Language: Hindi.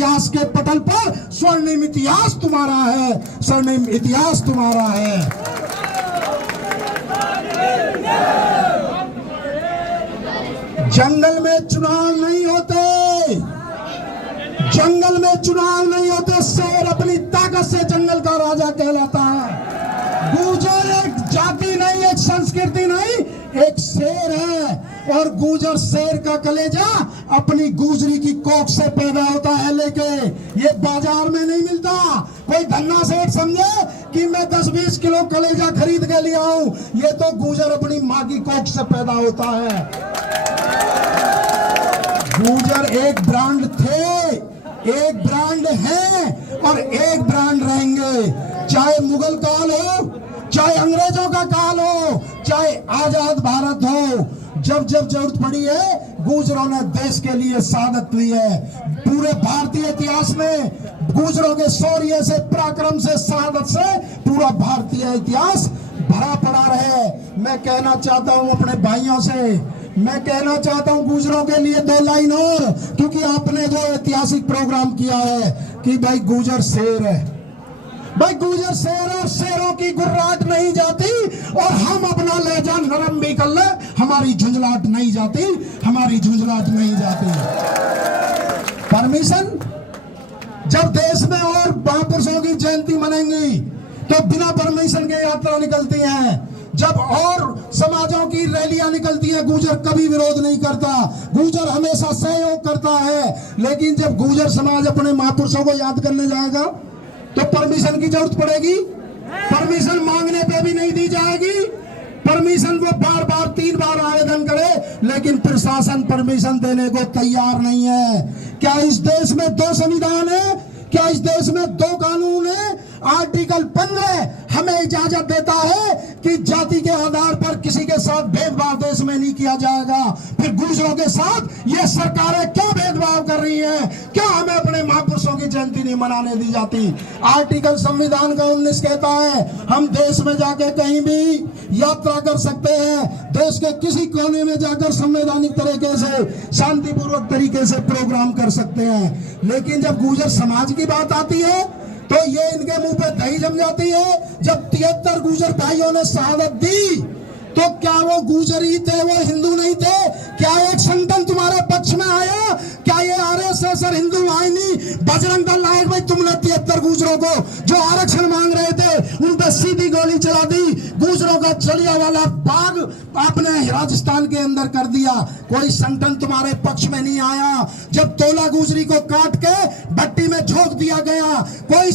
इतिहास के पटल पर स्वर्णिम इतिहास तुम्हारा है, स्वर्णिम इतिहास तुम्हारा है। जंगल में चुनाव नहीं होते, जंगल में चुनाव नहीं होते, शेर अपनी ताकत से जंगल का राजा कहलाता है। गुर्जर एक जाति नहीं, एक संस्कृति नहीं, एक शेर है। और गुर्जर शेर का कलेजा अपनी गुजरी की कोख से पैदा होता है लेके, ये बाजार में नहीं मिलता। कोई धन्ना सेठ समझे कि मैं 10-20 किलो कलेजा खरीद के लिया हूं, ये तो गुर्जर अपनी माँ की कोख से पैदा होता है। गुर्जर एक ब्रांड थे, एक ब्रांड है और एक ब्रांड रहेंगे। चाहे मुगल काल हो, चाहे अंग्रेजों का काल हो, चाहे आजाद भारत हो, जब जब जरूरत पड़ी है गुर्जरों ने देश के लिए शहादत दी है। पूरे भारतीय इतिहास में गुर्जरों के शौर्य से, पराक्रम से, शहादत से पूरा भारतीय इतिहास भरा पड़ा रहे। मैं कहना चाहता हूं अपने भाइयों से, मैं कहना चाहता हूं गुर्जरों के लिए 2 लाइन और, क्योंकि आपने जो ऐतिहासिक प्रोग्राम किया है कि भाई गुर्जर शेर है, भाई गुर्जर शेर और शेरों की गुर्राहट नहीं जाती, और हम अपना लहजा नरम भी कर ले, हमारी झुंझलाहट नहीं जाती, हमारी झुंझलाहट नहीं जाती। परमिशन, जब देश में और महापुरुषों की जयंती मनेंगी तो बिना परमिशन के यात्रा निकलती है। जब और समाजों की रैलियां निकलती है, गुर्जर कभी विरोध नहीं करता, गुर्जर हमेशा सहयोग करता है। लेकिन जब गुर्जर समाज अपने महापुरुषों को याद करने जाएगा तो परमिशन की जरूरत पड़ेगी, परमिशन मांगने पे भी नहीं दी जाएगी। परमिशन वो बार बार 3 बार आवेदन करे, लेकिन प्रशासन परमिशन देने को तैयार नहीं है। क्या इस देश में 2 संविधान है? क्या इस देश में 2 कानून है? आर्टिकल 15 हमें इजाजत देता है कि जाति के आधार पर किसी के साथ भेदभाव देश में नहीं किया जाएगा। फिर गुर्जरों के साथ ये सरकारें क्या भेदभाव कर रही हैं? क्या हमें अपने महापुरुषों की जयंती नहीं मनाने दी जाती? आर्टिकल संविधान का 19 कहता है हम देश में जाके कहीं भी यात्रा कर सकते हैं, देश के किसी कोने में जाकर संवैधानिक तरीके से, शांतिपूर्वक तरीके से प्रोग्राम कर सकते हैं। लेकिन जब गुर्जर समाज की बात आती है तो ये इनके मुंह पे दही जम जाती है। जब 73 गुर्जर भाइयों ने शहादत दी तो क्या वो गुर्जर ही थे, वो हिंदू नहीं थे? क्या एक संगठन तुम्हारे पक्ष में आया? क्या ये आरएसएस और हिंदू वाहिनी बजरंग दल लाए? भाई तुमने 73 गुर्जरों को जो आरक्षण मांग रहे थे उन पर सीधी गोली चला दी, गुर्जरों का जलियांवाला बाग आपने राजस्थान के अंदर कर दिया। कोई संगठन तुम्हारे पक्ष में नहीं आया। जब तोला गुजरी को काट के भट्टी में झोंक दिया गया, कोई